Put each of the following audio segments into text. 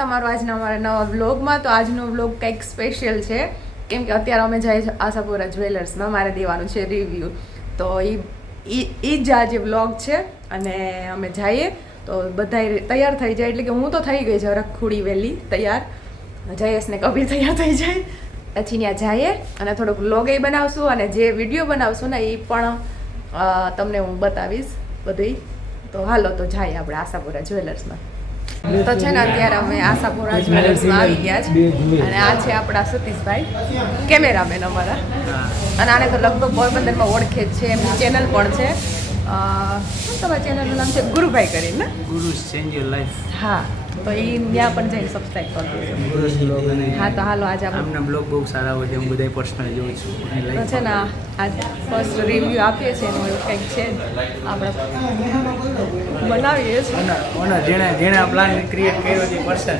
તમારું આજના અમારા નવા વ્લોગમાં, તો આજનો વ્લોગ કંઈક સ્પેશિયલ છે. કેમ કે અત્યારે અમે જઈએ છીએ આશાપુરા જ્વેલર્સમાં, મારે દેવાનું છે રિવ્યૂ તો એ એ જ આજે વ્લોગ છે અને અમે જઈએ. તો બધા તૈયાર થઈ જાય. એટલે કે હું તો થઈ ગઈ છે, રખુડી વહેલી તૈયાર. જયેશને કભી તૈયાર થઈ જાય. પછી ત્યાં જઈએ અને થોડુંક વ્લોગ એ બનાવશું અને જે વીડિયો બનાવશું ને એ પણ તમને હું બતાવીશ બધી તો હાલો, તો જઈએ આપણે આશાપુરા જ્વેલર્સમાં. તો છે ને અત્યારે અમે આશાપુરા જ્વેલર્સમાં આવી ગયા છે. અને આ છે આપણા સતીશભાઈ કેમેરામેન અમારા. અને આને તો લગભગ પોરબંદરમાં ઓળખે જ છે એમની ચેનલ પણ છે. તમારા ચેનલનું નામ છે? ગુરુભાઈ કરીને ગુરુ ચેન્જ યોર લાઈફ હા તો એ ત્યાં પણ જઈને સબસ્ક્રાઈબ કરી દેજો ગુરુસ હા તો હાલો આજે આપણે આમના બ્લોગ બહુ સારા હોય છે હું બધા પર્સનલ જોઉં છું. છે ને આજ ફર્સ્ટ રિવ્યૂ આપીએ છીએ એનું એવું કંઈક છે. આપણે બનાવીએ છીએ. જેણે જેણે પ્લાન ક્રિએટ કર્યો છે પર્સન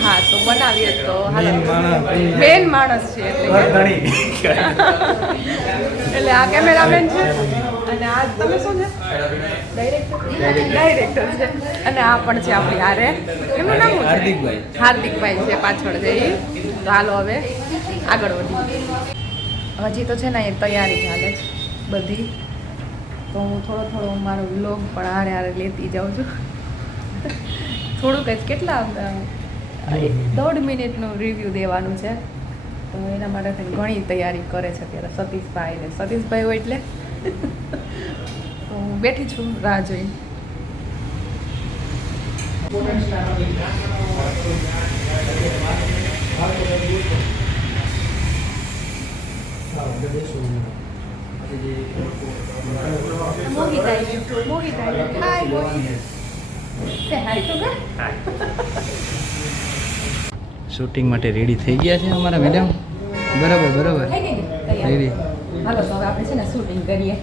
હા તો બનાવીએ તો Main માણસ. મેન માણસ છે એટલે એટલે આ કેમેરામેન છે? અને આ તમે શું છે? ડાયરેક્ટર છે. અને આ પણ છે આપણી હારે એમનું નામ હાર્દિકભાઈ. હાર્દિકભાઈ છે પાછળ છે એ તો હાલો હવે આગળ વધી હજી તો છે ને એ તૈયારી ચાલે છે બધી. તો હું થોડો થોડો મારો વ્લોગ પણ હારે હારે લેતી જાઉં છું. થોડુંક જ કેટલા દોઢ મિનિટનું રિવ્યૂ દેવાનું છે. તો એના માટે ઘણી તૈયારી કરે છે અત્યારે સતીશભાઈ ને. સતીશભાઈ હોય એટલે તો હું બેઠી છું રાહ જોઈ મોહિત હાય શૂટિંગ માટે રેડી થઈ ગયા છે અમારા મેડમ બરાબર બરાબર. રેડી હાલો તો હવે આપણે છે ને શૂટિંગ કરીએ.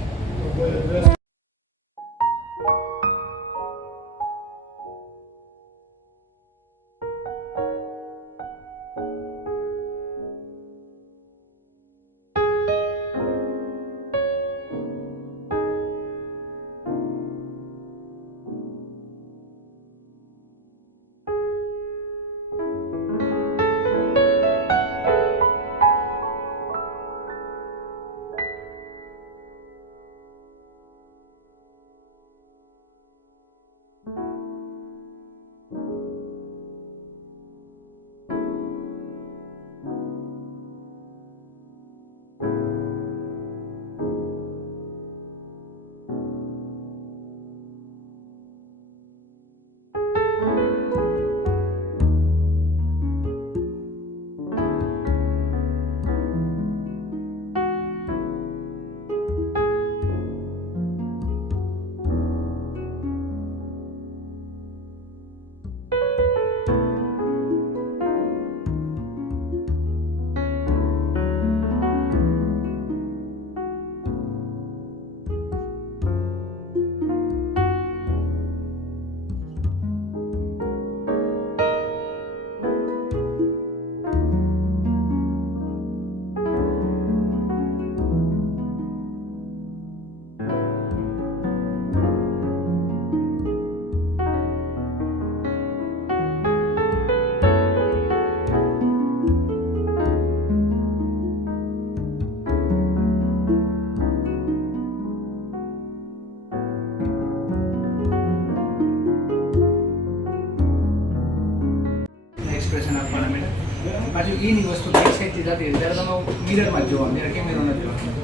સાઈડથી જતી ત્યારે તમે મિરરમાં જ જોવાનું જ્યારે કેમેરો નથી જોવાનું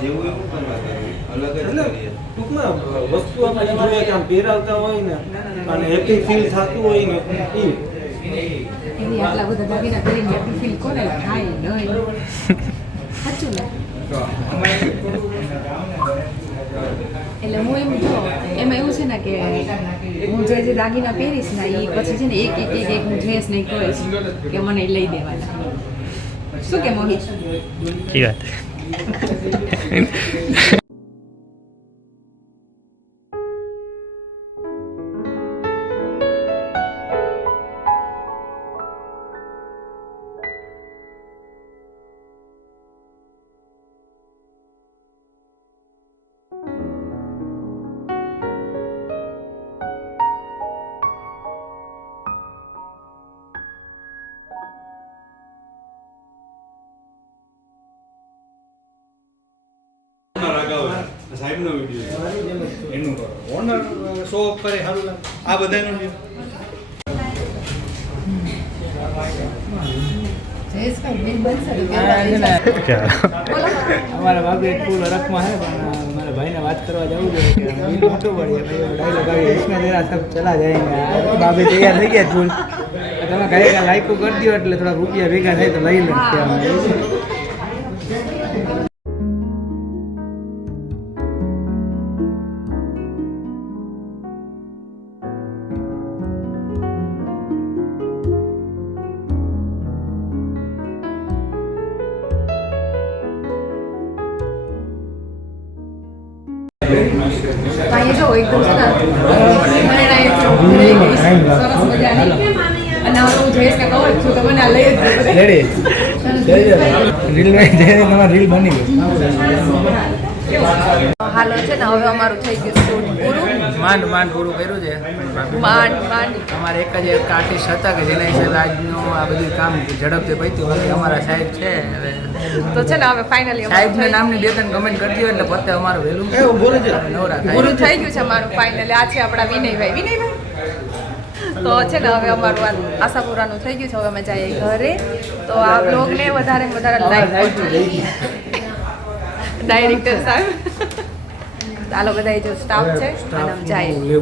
જેવું થતું સાચું ને? એટલે હું એમ, જો, એમાં એવું છે ને કે હું જે જે દાગીના પહેરીશ ને એ પછી છે ને એક એક એક એક હું ડ્રેસ નહીં કહીશ કે મને લઈ દેવાના. શું કે મોહિત? કી વાત? સાહેબનો વીડિયો એનું કરો. ઓનર શો ઓફ કરે સારું આ બધાનો અમારા બાબુ એક ફૂલ અરખમાં હે પણ મારા ભાઈને વાત કરવા જવું જોઈએ કે બિલ ડાયલોગ ચલા જાય ને બાબે તૈયાર થઈ ગયા ફૂલ તમે ઘરે લાઈકો કરી દો એટલે થોડા રૂપિયા ભેગા થાય તો લઈ લે. એકદમ છે ને મને સરસ મજાની અને હવે હું જઈશ કે કહું છું કે મને લઈ જ દો. રેડી રીલ રીલ બની ગઈ. હાલો છે ને હવે અમારું થઈ ગયું શૂટ પૂરું. માંડ માંડ પૂરું કર્યું છે. માંડ માંડ. અમારે એક જ એક આર્ટિસ્ટ હતા કે જેના હિસાબે આજનું આ બધું કામ ઝડપથી બાકી અમારા સાહેબ છે હવે તો છે ને હવે ફાઇનલી સાહેબના નામની બે ત્રણ કમેન્ટ કરી દો એટલે પતે અમારું વહેલું નવરા પૂરું થઈ ગયું છે અમારું ફાઇનલી આ છે આપણા વિનયભાઈ. વિનયભાઈ? તો છે ને હવે અમારું આ આશાપુરાનું થઈ ગયું છે. હવે અમે જઈએ ઘરે. તો આ બ્લોગને વધારે ને વધારે લાઈક ડાયરેક્ટર સાહેબ. ચાલો બધા જો સ્ટાફ છે અને અમે જઈએ.